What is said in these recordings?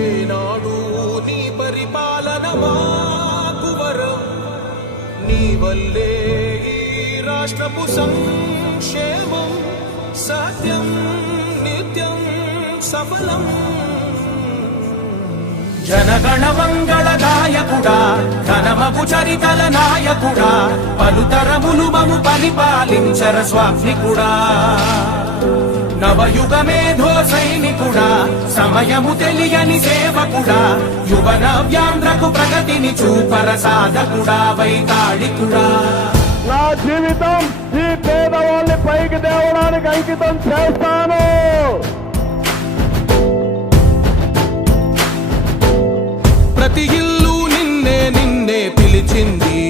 ఏనాడు నీ పరిపాలన మాకు వరం, నీ వల్లే ఈ రాష్ట్రపు సంక్షేమం సత్యం నిత్యం సఫలం. జనగణ మంగళ గాయకుడా, ఘనమగు చరితల నాయకుడా, పలుతరములు మము పరిపాలించర స్వామికుడా. నవయుగ మేధో సైనికుడా, సమయము తెలియని సేవకుడా, యువ నవ్యాంధ్రకు ప్రగతిని చూపర సాధకుడా, వైతాళికుడా. నా జీవితం ఈ పేదవాళ్ళని పైకి తేవడానికి అంకితం చేస్తాను. ప్రతి ఇల్లు నిన్నే నిన్నే పిలిచింది,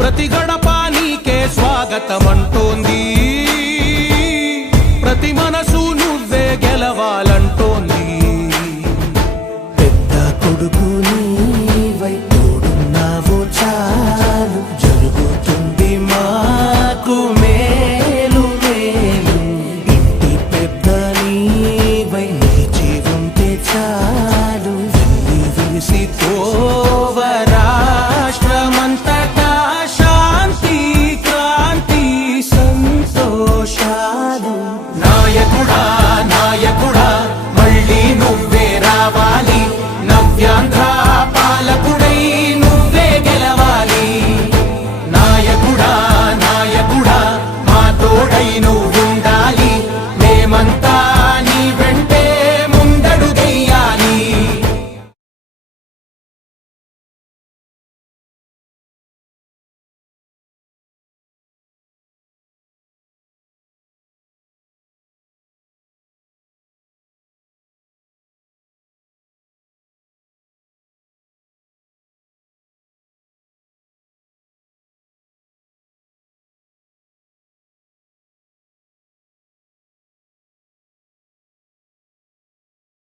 ప్రతి గడప నీకే స్వాగతమంటోంది, ప్రతి మనసు నువ్వే గెలవాలంటోంది. పెద్ద కొడుకు నీవై తోడున్నావు చాలు, జరుగుతుంది మాకు మేలు మేలు. ఇంటి పెద్ద నీవై నిలిచి ఉంటే చాలు, వెళ్ళి విసి పోవ రాష్ట్రమంతటా శాంతి క్రాంతి సంతోషాలు. నాయకుడా నాయకుడా మళ్ళీ నువ్వే రావాలి, నవ్యాంధ్ర పాలకుడై నువ్వే గెలవాలి. నాయకుడా నాయకుడా మా తోడై